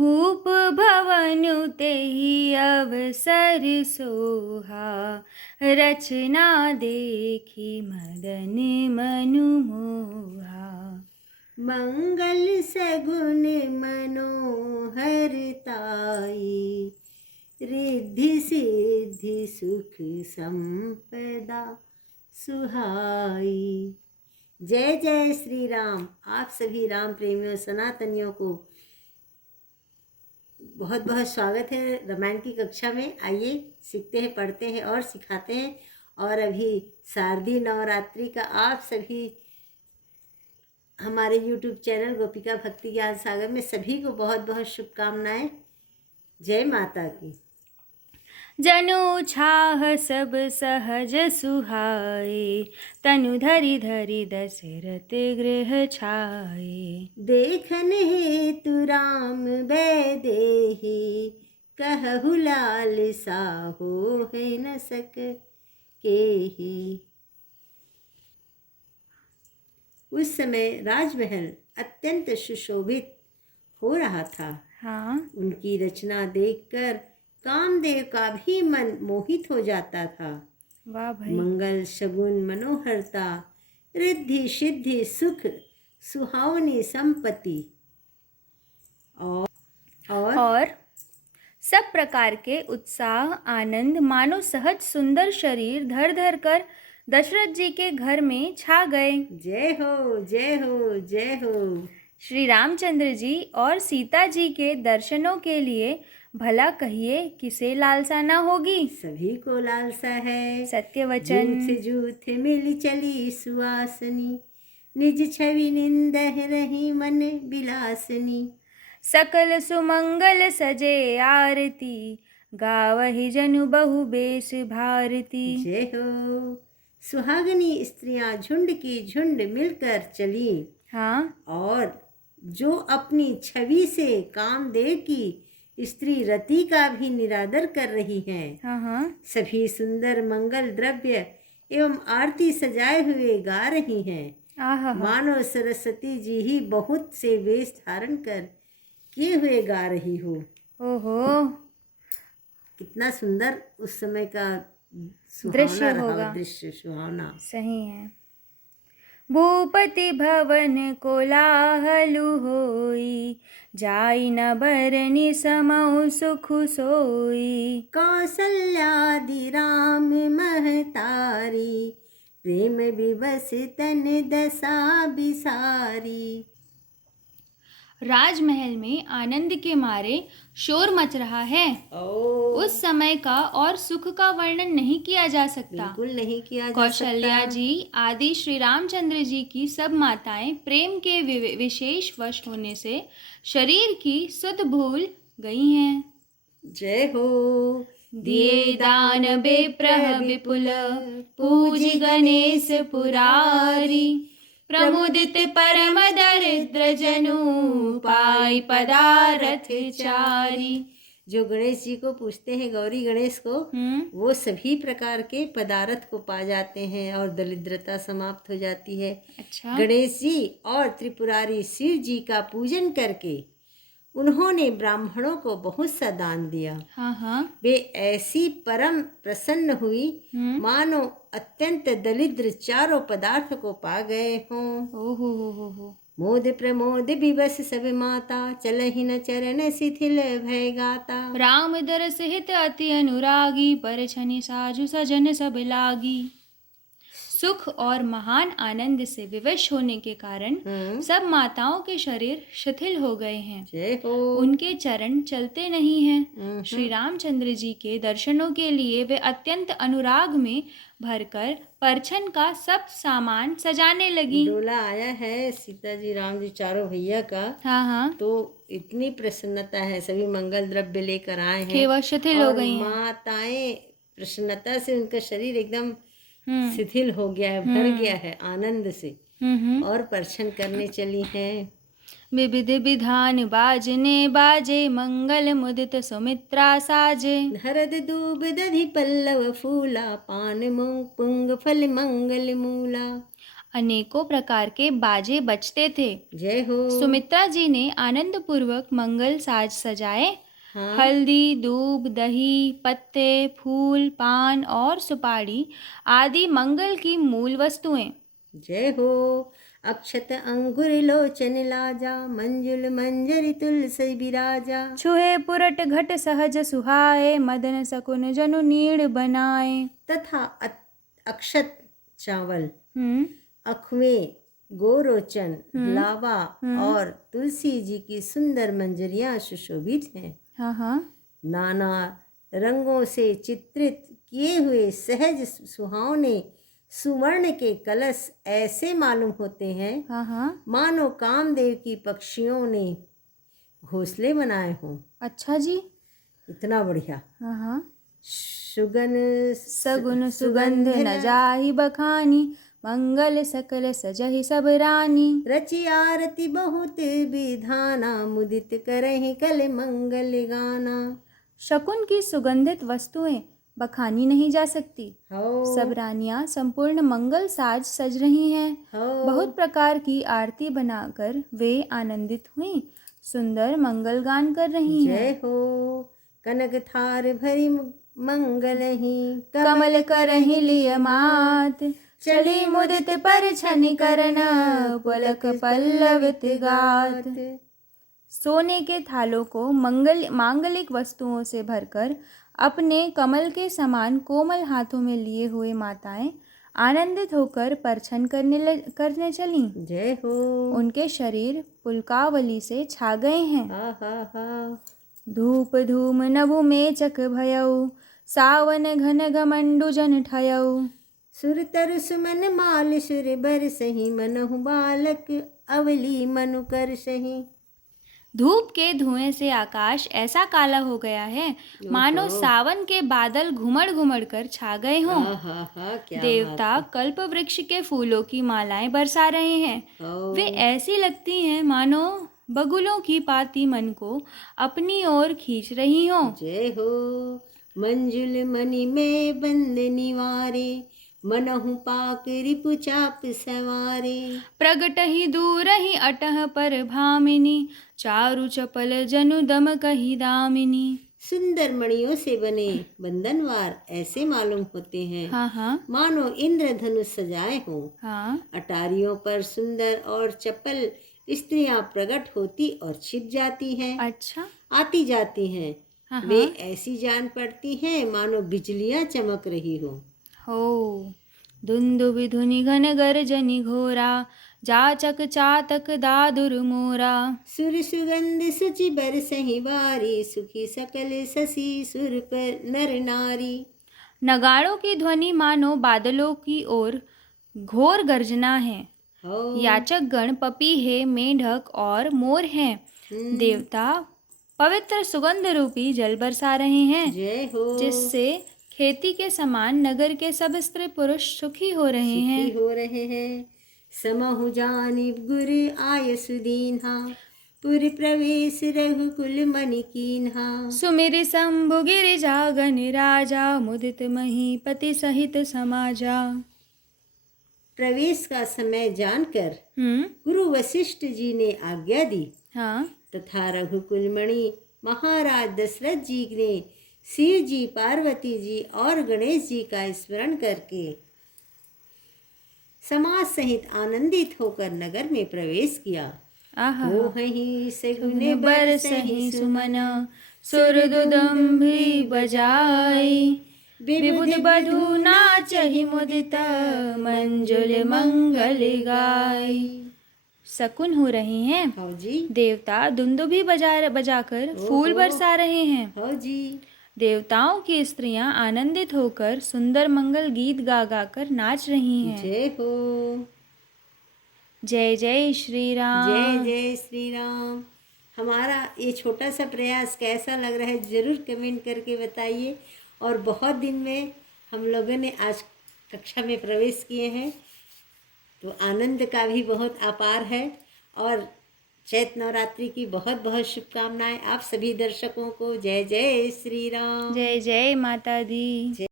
भूप भवनु तेहि अवसर सोहा, रचना देखी मदन मनु मोहा। मंगल सगुन मनोहरताई, रिद्धि सिद्धि सुख संपदा सुहाई। जय जय श्री राम। आप सभी राम प्रेमियों सनातनियों को बहुत बहुत स्वागत है रामायण की कक्षा में। आइए सीखते हैं, पढ़ते हैं और सिखाते हैं। और अभी शारदीय नवरात्रि का आप सभी हमारे YouTube चैनल गोपिका भक्ति ज्ञान सागर में सभी को बहुत बहुत शुभकामनाएं। जय माता की। जनु छाह सब सहज सुहाए, तनु धरि धरि दशरथ गृह छाए। देखन हेतु राम वैदेही, कहहु लाल साहो है न सक केही। उस समय राजमहल अत्यंत सुशोभित हो रहा था। हाँ, उनकी रचना देखकर कामदेव का भी मन मोहित हो जाता था। वाह भाई। मंगल शगुन मनोहरता, रिद्धि सिद्धि सुख सुहावनी संपत्ति और सब प्रकार के उत्साह आनंद मानो सहज सुंदर शरीर धर धर कर दशरथ जी के घर में छा गए। जय हो जय हो जय हो। श्री रामचंद्र जी और सीता जी के दर्शनों के लिए भला कहिए किसे लालसा न होगी। सभी को लालसा है। सत्य वचन। जूथ जूथ मिल चली सुवासनी, निज छवि निंदह रही मन बिलासनी। सकल सुमंगल सजे आरती, गावहि जनु बहु बेश भारती। जय हो। सुहागनी स्त्रियां झुंड की झुंड मिलकर चली। हाँ, और जो अपनी छवि से कामदेव की स्त्री रति का भी निरादर कर रही हैं। हाँ, हाँ। सभी सुंदर मंगल द्रव्य एवं आरती सजाए हुए गा रही हैं। आहा, मानो सरस्वती जी ही बहुत से वेश धारण कर किए हुए गा रही हो। ओहो, कितना सुंदर उस समय का दृश्य सुहावना होगा। रहा, दृश्य सुहावना। सही है। भूपति भवन कोलाहलु होई, जाई न बरनि समउ सुख सोई। कौसल्यादि राम महतारी, प्रेम विवश तन दशा बिसारी। राजमहल में आनंद के मारे शोर मच रहा है। उस समय का और सुख का वर्णन नहीं किया जा सकता। बिल्कुल नहीं किया जा कौशल्या सकता। जी आदि श्री रामचंद्र जी की सब माताएं प्रेम के विशेष वश होने से शरीर की सुध भूल गई हैं। जय हो। दिए दान बेप्रह विपुल, पूजी गणेश पुरारी। प्रमुदित परम दरिद्र जनु, पाई पदारथ चारी। जो गणेश जी को पूछते हैं, गौरी गणेश को, वो सभी प्रकार के पदार्थ को पा जाते हैं और दरिद्रता समाप्त हो जाती है। अच्छा। गणेश जी और त्रिपुरारी शिव जी का पूजन करके उन्होंने ब्राह्मणों को बहुत सा दान दिया। हाँ, हाँ। वे ऐसी परम प्रसन्न हुई मानो अत्यंत दरिद्र चारों पदार्थ को पा गए हों। ओहो। मोद प्रमोद विवश सब माता, चलहि न चरण शिथिल भय गाता। राम दरस हित अति अनुरागी, पर छनि साजु सजन सब लागी। सुख और महान आनंद से विवश होने के कारण सब माताओं के शरीर शिथिल हो गए हैं। जय हो। उनके चरण चलते नहीं हैं। श्री रामचंद्र जी के दर्शनों के लिए वे अत्यंत अनुराग में भरकर परछन का सब सामान सजाने लगी। डोला आया है सीता जी राम जी चारों भैया का। हाँ, हाँ। तो इतनी प्रसन्नता है, सभी मंगल द्रव्य लेकर आए हैं कि वह शिथिल हो गई हैं। माताएं प्रसन्नता से उनका शरीर एकदम शिथिल हो गया है, भर गया है आनंद से। और परछन करने चली हैं। विविध विधान बाजने बाजे, मंगल मुदित सुमित्रा साजे। हरद दूब दधि पल्लव फूला, पान पुंग फल मंगल मूला। अनेकों प्रकार के बाजे बजते थे। जय हो। सुमित्रा जी ने आनंद पूर्वक मंगल साज सजाए। हाँ। हल्दी, दूब, दही, पत्ते, फूल, पान और सुपारी आदि मंगल की मूल वस्तुएं। जय हो। अक्षत अंगुर लोचन लाजा, मंजुल मंजरी तुलसी बिराजा। छुहे पुरट घट सहज सुहाए, मदन सकुन जनु नीड़ बनाए। तथा अक्षत चावल, हम्म अखवे, गोरोचन, लावा और तुलसी जी की सुंदर मंजरियां सुशोभित हैं। हाँ हाँ। नाना रंगों से चित्रित किए हुए सहज सुहावने सुवर्ण के कलश ऐसे मालूम होते हैं हाँ हाँ। मानो कामदेव की पक्षियों ने घोंसले बनाए हों। अच्छा जी। इतना बढ़िया। हाँ हाँ। सुगन सगुन सुगंध न जाहि बखानी, मंगल सकल सजहि सब रानी। रचि आरती बहुत विधाना, मुदित करहि कल मंगल गाना। शकुन की सुगंधित वस्तुएं बखानी नहीं जा सकती। हो सब रानियां संपूर्ण मंगल साज सज रही हैं। हो। बहुत प्रकार की आरती बनाकर वे आनंदित हुई, सुंदर मंगल गान कर रही हैं। जय हो। कनक थार भरी मंगल ही, कमल करहि लिय मात, चली मुदित परिछनि करना, पलक पल्लवित गात। सोने के थालों को मांगलिक वस्तुओं से भरकर अपने कमल के समान कोमल हाथों में लिए हुए माताएं आनंदित होकर परछन करने चलीं। जय हो। उनके शरीर पुलकावली से छा गए हैं। हा हा हा। धूप धूम नभु मेचक भयऊ, सावन घन घमंडु जन ठयऊ। सुर तरु सुमन माल सुर बर सही, मनहु बालक अवली मनु कर सही। धूप के धुएं से आकाश ऐसा काला हो गया है मानो सावन के बादल घुमड़ घुमड़ कर छा गए हों। क्या देवता कल्प वृक्ष के फूलों की मालाएं बरसा रहे हैं। वे ऐसी लगती हैं मानो बगुलों की पाती मन को अपनी ओर खींच रही हों। जय हो। मंजुल मणि में बंद निवारे, मनहु पाक रिपु चाप सवारे। प्रगट ही दूर ही अटह पर भामिनी, चारु चपल जनु दम कही दामिनी। सुंदर मणियों से बने बंधनवार ऐसे मालूम होते हैं। हाँ हाँ। मानो इंद्र धनुष सजाए हों। हाँ। अटारियों पर सुंदर और चपल स्त्रियां प्रकट होती और छिप जाती हैं। अच्छा। आती जाती हैं। हाँ वे ऐसी जान पड़ती हैं मानो बिजलियां चमक रही हो। दुंदुभि धुनि घन गर्जनि घोरा, जाचक चातक दादुर मोरा। सुर सुगंध सुचि बरसहि वारी, सुखी सकल शशि सुर पर नर नारी। नगाड़ों की ध्वनि मानो बादलों की ओर घोर गर्जना है। याचक गण पपीहे, मेढक और मोर हैं। देवता पवित्र सुगंध रूपी जल बरसा रहे हैं। जय हो। जिससे खेती के समान नगर के सब स्त्री पुरुष सुखी हो रहे हैं। समहु जानि गुर आय सुदीन्हा, पुर प्रवेश रघुकुल मनि कीन्हा। सुमिरि शंभु गिरिजा गनि राजा, मुदित महीपति सहित समाजा। प्रवेश का समय जानकर गुरु वशिष्ठ जी ने आज्ञा दी। हाँ। तथा रघुकुल मणि महाराज दशरथ जी ने शिव जी, पार्वती जी और गणेश जी का स्मरण करके समाज सहित आनंदित होकर नगर में प्रवेश किया। मोहि सगुन बरसहि सुमन, सुरदुदंभी बजाई। विबुध बधू नाचहि मुदित, मंजुल मंगल गाई। शकुन हो रहे हैं। हाँ जी। देवता दुंदुभी बजाकर फूल बरसा रहे हैं। हाँ जी। देवताओं की स्त्रियां आनंदित होकर सुंदर मंगल गीत गा गा कर नाच रही हैं। जय हो। जय जय श्री राम। जय जय श्री राम। हमारा ये छोटा सा प्रयास कैसा लग रहा है ज़रूर कमेंट करके बताइए। और बहुत दिन में हम लोगों ने आज कक्षा में प्रवेश किए हैं, तो आनंद का भी बहुत अपार है। और चैत्र नवरात्रि की बहुत बहुत शुभकामनाएं आप सभी दर्शकों को। जय जय श्री राम। जय जय माता दी।